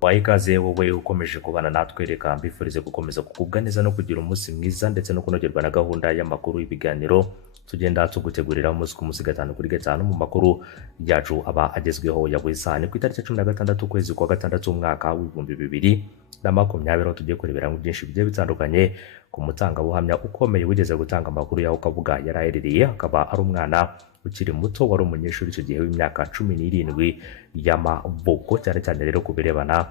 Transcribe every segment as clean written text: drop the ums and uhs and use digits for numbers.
Wayikaze wowe ukomeje kubana natwe, reka mbifurize gukomeza kugubwa neza no kugira umunsi mwiza ndetse no kunogerwa na gahunda y'amakuru y'ibiganiro tugenda tugutegurira umunsi ku munsi gatanu kuri gatanu mu makuru yacu aba agezweho ya buri saa. Ni ku itariki 16 ukwezi kwa gatandatu umwaka w'ibihumbi 2020 tugiye kurebera mu byinshi bigiye bitandukanye ku mutangabuhamya ukomeye wigeze gutanga amakuru yaho Kabuga yaraherereye, akaba ari umwana ukiri muto wari umunyeshuri icyo gihe w'imyaka 17 y'amavuko, cyane cyane rero kubirebana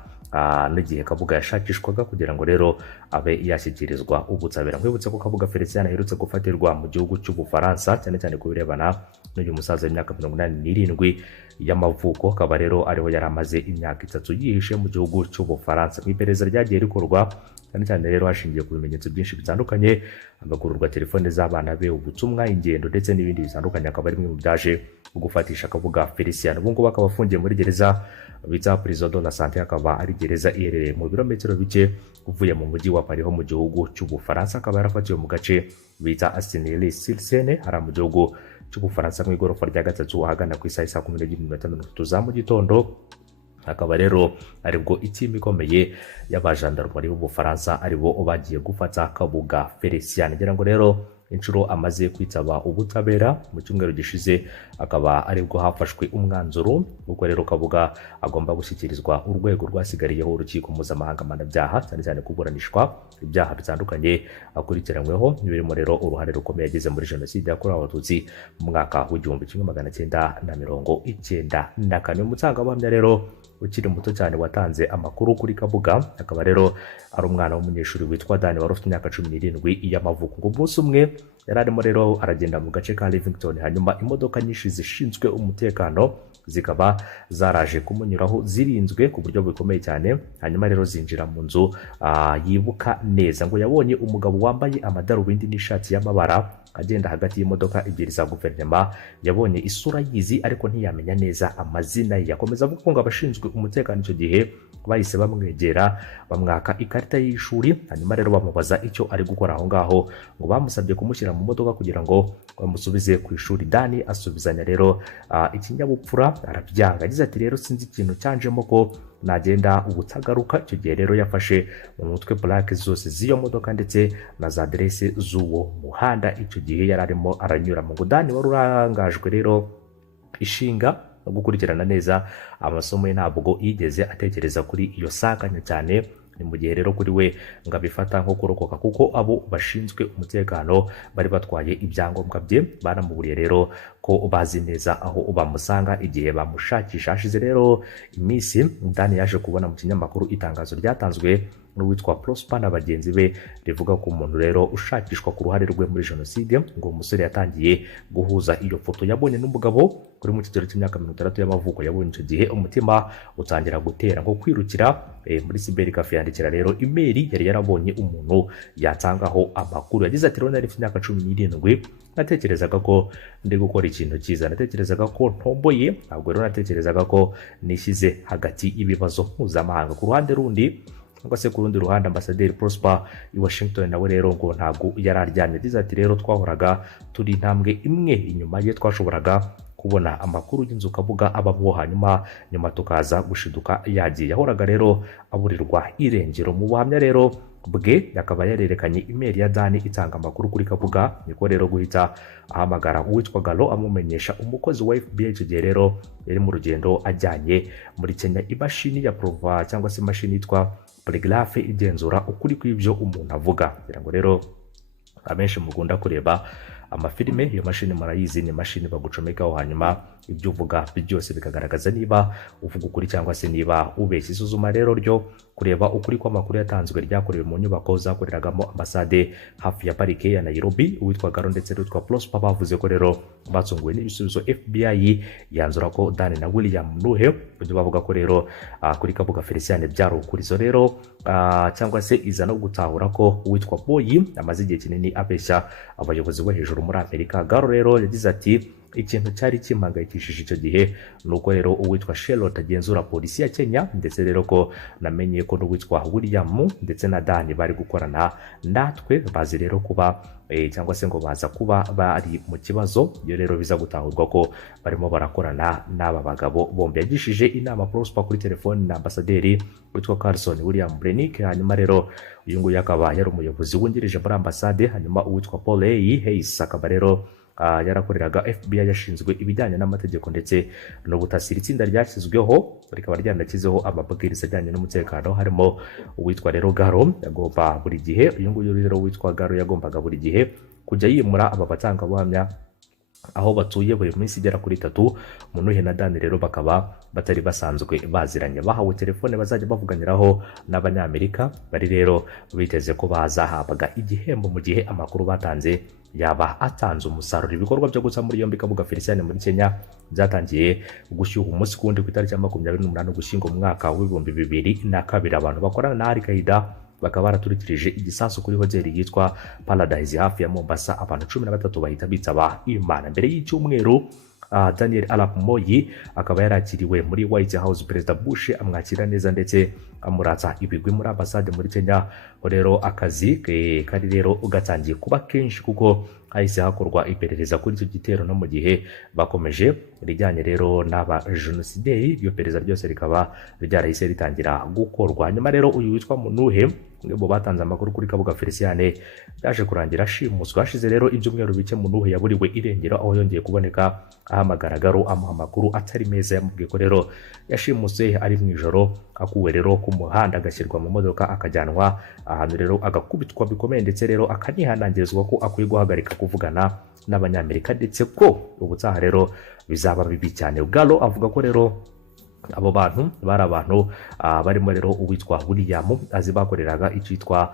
n'igihe Kabuga yashakishwaga kugira ngo rero abe yashyikirizwa ubutabera. Nkwibutse ko Kabuga Felicien aherutse gufatirwa mu gihugu cy'Ubufaransa, cyane cyane kubirebana n'uyu musaza w'imyaka 87 y'amavuko, akaba rero ariho yari amaze imyaka 3 yihishe mu gihugu cy'Ubufaransa. Mu iperereza ryagiye rikorwa cyane cyane rero hashingiye ku bimenyetso byinshi bitandukanye, agakururwa telefone z'abana be, ubutumwa, ingendo ndetse n'ibindi bitandukanye, akaba ari bimwe mu byaje gufatisha Kabuga Felicien. Ubu ngubu akaba afungiye muri gereza bita Prison de la Santé, akaba ari gereza iherereye mu birometero bike uvuye mu mujyi wa Paris ho mu gihugu cy'Ubufaransa. Akaba yarafatiwe mu gace bita Assigny-sur-Seine hari mu gihugu cy'Ubufaransa mu igorofa rya gatatu ahagana ku isaha 11:30 za mu gitondo. Akaba rero aribwo ikipe ikomeye y'abajandarumari b'Ubufaransa aribo bagiye gufata Kabuga Felicien. Ngira ngo rero inshuro amaze kwitaba ubutabera mu cyumweru gishize, akaba aribwo hafashwe umwanzuro uko rero Kabuga agomba gushyikirizwa urwego rwasigariyeho urukiko mpuzamahanga mpanabyaha, cyane cyane kuburanishwa ibyaha bitandukanye akurikiranyweho, birimo rero uruhare rukomeye yagize muri jenoside yakorewe abatutsi mu mwaka w'1994. Umutangabuhamya rero ukiri muto cyane watanze amakuru kuri Kabuga, akaba rero ari umwana w'umunyeshuri witwa Dani wari ufite imyaka 17 y'amavuko. Ngo umunsi umwe yari arimo rero aragenda mu gace ka Livingstone, hanyuma imodoka nyinshi zishinzwe umutekano zikaba zaraje kumunyuraho zirinzwe ku buryo bukomeye cyane, hanyuma rero zinjira mu nzu yibuka neza. Ngo yabonye umugabo wambaye amadarubindi n'ishati y'amabara agenda hagati y'imodoka ebyiri za guverinoma, yabonye isura yizi ariko ntiyamenya neza amazina ye. Yakomeza avuga ko abashinzwe umutekano icyo gihe bahise bamwegera bamwaka ikarita y'ishuri, hanyuma rero bamubaza icyo ari gukora aho ngaho. Ngo bamusabye kumushyira mu modoka kugira ngo bamusubize ku ishuri. Dani asubizanya rero ikinyabupfura arabyanga, agize ati rero sinzi ikintu cyanjemo ko nagenda ubutagaruka. Icyo gihe rero yafashe mu mutwe plaque zose z'iyo modoka ndetse na za adresse z'uwo muhanda icyo gihe yari arimo aranyuramo. Ngo Dani wari urangajwe rero ishinga no gukurikirana neza amasomo ye, ntabwo yigeze atekereza kuri iyo sanganya cyane. Ni mu gihe rero kuri we ngo abifata nko kurokoka, kuko abo bashinzwe umutekano bari batwaye ibyangombwa bye, baramuburiye rero ko bazi neza aho bamusanga igihe bamushakisha. Hashize rero iminsi, Dani yaje kubona mu kinyamakuru itangazo ryatanzwe n'uwitwa Prosper na bagenzi be rivuga ko umuntu rero ushakishwa ku ruhare rwe muri jenoside. Ngo umusore yatangiye guhuza iyo foto yabonye n'umugabo kuri mu kigero cy'imyaka 60 y'amavuko. Yabonye icyo gihe umutima utangira gutera, ngo kwirukira muri cyber cafe yandikira rero email yari yarabonye umuntu yatangaho amakuru. Yagize ati rero nari mfite imyaka 17, natekerezaga ko ndi gukora ikintu cyiza, natekerezaga ko ntomboye, ntabwo rero natekerezaga ko nishyize hagati y'ibibazo mpuzamahanga. Ku ruhande rundi cyangwa se ku rundi ruhande, Ambasaderi Prosper i Washington nawe rero ngo ntabwo yararyamye. Yagize ati rero twahoraga turi intambwe imwe inyuma ye, twashoboraga kubona amakuru y'inzu Kabuga abamo, nyuma tukaza gushiduka yagiye. Yahoraga rero aburirwa irengero. Mu buhamya rero bwe yakaba yarerekanye email ya Dani itanga amakuru kuri Kabuga, niko rero guhita ahamagara uwitwa Galo amumenyesha umukozi wa FBI. Icyo gihe rero yari mu rugendo ajyanye muri Kenya imashini ya prova cyangwa se imashini yitwa polygraph igenzura ukuri kw'ibyo umuntu avuga. Kugira ngo rero amenshi mugunda kureba amafilime, iyo mashini marayizi, ni mashini bagucomekaho hanyuma ibyo uvuga byose bikagaragaza niba uvuga ukuri cyangwa se niba ubeshya. Isuzuma rero ryo kureba ukuri kw'amakuru yatanzwe ryakorewe mu nyubako zakoreragamo ambasade hafi ya parike ya Nairobi. Uwitwa Garo ndetse n'uwitwa Prosper bavuze ko rero batsunguwe n'ibisubizo FBI yanzura ko Dani na William Nuhe byo bavuga ko rero kuri Kabuga Felicien byari ukurizo rero cyangwa se iza no gutahura ko uwitwa Boyi amaze igihe kinini abeshya abayobozi bo hejuru muri Amerika. Garo rero yagize ati ikintu cyari kimpangayikishije icyo gihe nuko rero uwitwa Charlotte agenzura polisi ya Kenya, ndetse rero ko namenye ko n'uwitwa William ndetse na Dan bari gukorana natwe, bazi rero kuba cyangwa se ngo baza kuba bari mu kibazo. Iyo rero biza gutahurwa ko barimo barakorana n'aba bagabo bombi. Yagishije inama Prosper kuri telefone na ambasaderi witwa Carson William Brenick. Hanyuma rero uyu nguyu akaba yari umuyobozi wungirije muri ambasade. Hanyuma uwitwa Paul Hayes akaba rero yarakoreraga FBI, yashinzwe ibijyanye n'amategeko ndetse n'ubutasi. Itsinda ryashyizweho rikaba ryanakizeho amabwiriza ajyanye n'umutekano, harimo uwitwa rero Garo yagomba buri gihe, uyu nguyu rero witwa Garo yagombaga buri gihe kujya yimura aba batangabuhamya aho batuye buri minsi igera kuri 3. Munuhe na Dan rero bakaba batari basanzwe baziranye, bahawe telefone bazajya bavuganiraho n'abanyamerika. Bari rero biteze ko bazahabwa igihembo mu gihe amakuru batanze yaba atanze umusaruro. Ibikorwa byo guca muri yombi Kabuga Felicien muri Kenya byatangiye gushyuha umunsi kundi ku itariki ya 28 Ugushyingo mu mwaka wa 2022. Abantu bakorana na Al-Qaeda bakaba baraturikirije igisasu kuri hoteli yitwa Paradise hafi ya Mombasa. Abantu 13 bahita bitaba Imana. Mbere y'icyumweru Daniel Arap Moi akaba yarakiriwe muri White House. Perezida Bush amwakira neza ndetse amuratsa ibigwi muri ambasade muri Kenya. Rero akazi kari rero ugatangiye kuba kenshi kuko hahise hakorwa iperereza kuri icyo gitero, no mu gihe bakomeje rijyanye rero n'aba genocide. Iyo perereza ryose rikaba ryarahise ritangira gukorwa. Nyuma rero uyu witwa Munuhe bo batanze amakuru kuri Kabuga Felicien yaje kurangira ashimuswa. Hashize rero ibyumweru bike Munuhe yaburiwe irengero, aho yongeye kuboneka ahamagara Garo amuha amakuru atari meza. Yamubwiye ko rero yashimuse ari mu ijoro, akuwe rero ku muhanda agashyirwa mu modoka akajyanwa ahantu rero agakubitwa bikomeye, ndetse rero akanihanangirizwa ko akwiye guhagarika kuvugana n'abanyamerika ndetse ko ubutaha rero bizaba bibi cyane. Garo avuga ko rero abo bantu bari abantu barimo rero uwitwa William azi bakoreraga icyitwa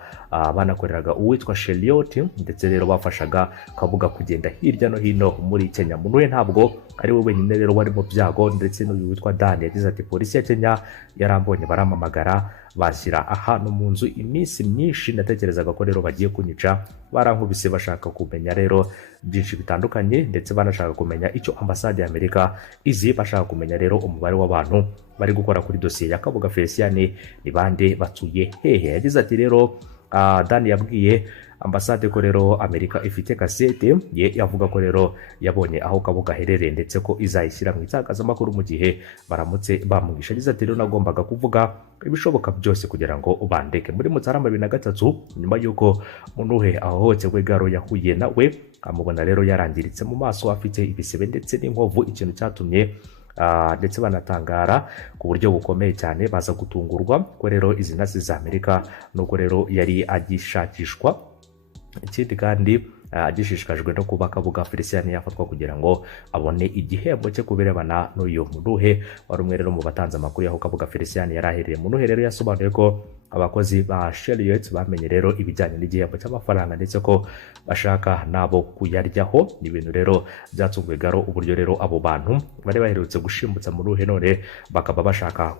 banakoreraga uwitwa Charlotte, ndetse rero bafashaga Kabuga kugenda hirya no hino muri Kenya. Munuhe ntabwo ari we wenyine rero wari mu byago, ndetse n'uyu witwa Dan yagize ati polisi ya Kenya yarambonye baramamagara bashyira ahantu mu nzu iminsi myinshi, natekerezaga ko rero bagiye kunyica. Barankubise bashaka kumenya rero byinshi bitandukanye, ndetse banashaka kumenya icyo ambasade ya Amerika izi, bashaka kumenya rero umubare w'abantu bari gukora kuri dosiye ya Kabuga Felicien ni bande, batuye hehe. Yagize ati rero Dan yabwiye ambasade ko rero Amerika ifite kasete ye, yavuga ko rero yabonye aho Kabuga aherereye ndetse ko izayishyira mu itangazamakuru mu gihe baramutse bamwisha. Yagize ati rero nagombaga kuvuga ibishoboka byose kugira ngo ubandeke. Muri Mutarama 2023 nyuma yuko Munuhe ahohotewe, Garo yahuye nawe amubona rero yarangiritse mu maso, afite ibisebe ndetse n'inkovu, ikintu cyatumye ndetse banatangara ku buryo bukomeye cyane, baza gutungurwa ko rero izi ntasi za Amerika nuko rero yari agishakishwa. Ikindi kandi agishishikajwe no kuba Kabuga Felicien yafatwa kugira ngo abone igihembo cye kubirebana n'uyu Munuhe wari umwe rero mu batanze amakuru y'aho Kabuga Felicien yari aherereye. Munuhe rero yasobanuye ko abakozi ba Charlotte bamenye rero ibijyanye n'igihembo cy'amafaranga ndetse ko bashaka nabo kuyaryaho. Ni ibintu rero byatunguye Garo, uburyo rero abo bantu bari baherutse gushimutsa Munuhe none bakaba bashaka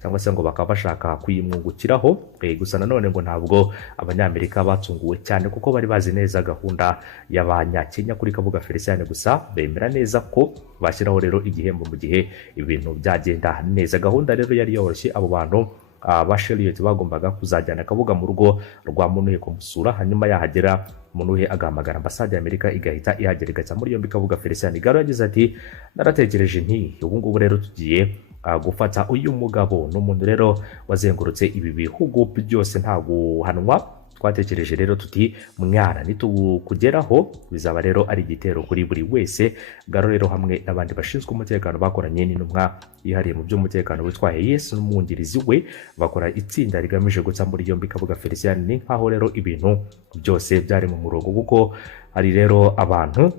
cyangwa se ngo bakaba bashaka kuyimwungukiraho. Gusa nanone ngo ntabwo abanyamerika batunguwe cyane kuko bari bazi neza gahunda y'abanyakenya kuri Kabuga Felicien, gusa bemera neza ko bashyiraho rero igihembo mu gihe ibintu byagenda neza. Gahunda rero yari yoroshye. Abo bantu ba Charlotte bagombaga kuzajyana Kabuga mu rugo rwa Munuhe kumusura, hanyuma yahagera Munuhe agahamagara ambasade ya Amerika igahita ihagera igacya muri yombi Kabuga Felicien. Garo yagize ati naratekereje nti ubu ngubu rero tugiye gufata uyu mugabo, n'umuntu rero wazengurutse ibi bihugu byose nta guhanwa. Twatekereje rero tuti mwana nitukugeraho bizaba rero ari igitero kuri buri wese. Garo rero hamwe n'abandi bashinzwe umutekano bakoranye n'intumwa yihariye mu by'umutekano witwaye Yesu n'umwungirizi we, bakora itsinda rigamije guca muri yombi Kabuga Felicien. Ni nkaho rero ibintu byose byari mu murongo kuko hari rero abantu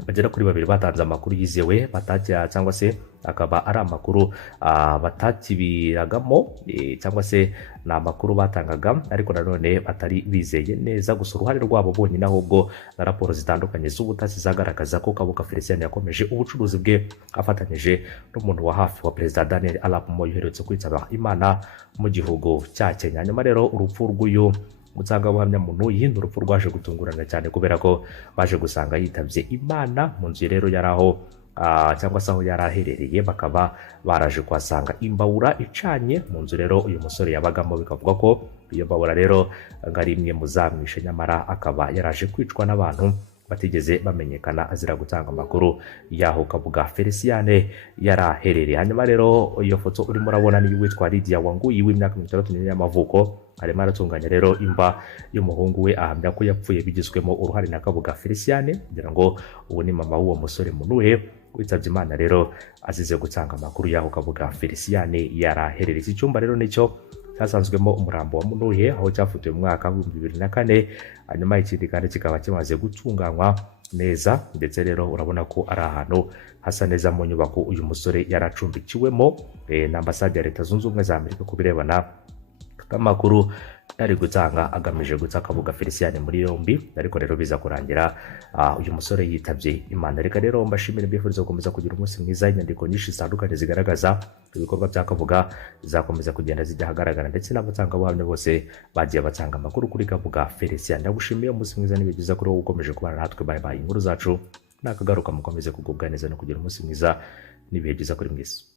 bagera kuri 2 batanze amakuru yizewe batajya, cyangwa se akaba ari amakuru batakibiragamo, cyangwa se na amakuru batangaga ariko nanone batari bizeye neza. Gusa uruhare rwabo bonyine ahubwo na raporo zitandukanye z'ubutasi zagaragaza ko Kabuga Felicien yakomeje ubucuruzi bwe afatanyije n'umuntu wa hafi wa Perezida Daniel Arap Moi uherutse kwitaba Imana mu gihugu cya Kenya. Nyuma rero urupfu rw'uyu umutangabuhamya muntu yindi urupfu rwaje gutungurana cyane kubera ko baje gusanga yitabye Imana mu nzu rero yaraho cyangwa se aho yari aherereye, bakaba baraje kuhasanga imbabura icanye mu nzu rero uyu musore yabagamo. Bikavuga ko iyo mbabura rero ngo ari imwe mu zamwishe, nyamara akaba yaraje kwicwa n'abantu batigeze bamenyekana azira gutanga amakuru y'aho Kabuga Feliciane yari aherereye. Hanyuma rero iyo foto urimo urabona ni witwa Lydia Wanguyi w'imyaka 64 y'amavuko, arimo aratunganya rero imva y'umuhungu we, ahamya ko yapfuye bigizwemo uruhare na Kabuga Feliciane, kugira ngo ubu ni mama w'uwo musore Munuhe witabye Imana rero azize gutanga amakuru y'aho Kabuga Feliciane yari aherereye. Iki cyumba rero nicyo cyasanzwemo umurambo wa Munuhe, aho cyafotowe mu mwaka wa 2004. Hanyuma ikindi kandi kikaba kimaze gutunganywa neza, ndetse rero urabona ko ari ahantu hasa neza mu nyubako uyu musore yaracumbikiwemo na ambasade ya Leta Zunze Ubumwe za Amerika ku birebana n'amakuru ari gutanga agamije guta Kabuga Feliciane muri yombi. Ariko rero biza kurangira uyu musore yitabye Imana. Reka rero mbashimire, mbifuriza gukomeza kugira umunsi mwiza. Inyandiko nyinshi zitandukanye zigaragaza ibikorwa bya Kabuga zakomeza kugenda zijya ahagaragara, ndetse n'abatangabuhamya bose bagiye batanga amakuru kuri Kabuga Feliciane. Ndagushimiye, umunsi mwiza n'ibihe byiza kuri wowe ukomeje kubana natwe. Bye bye. Inkuru zacu nakagaruka, mukomeze kugubwa neza no kugira umunsi mwiza n'ibihe byiza kuri mwese.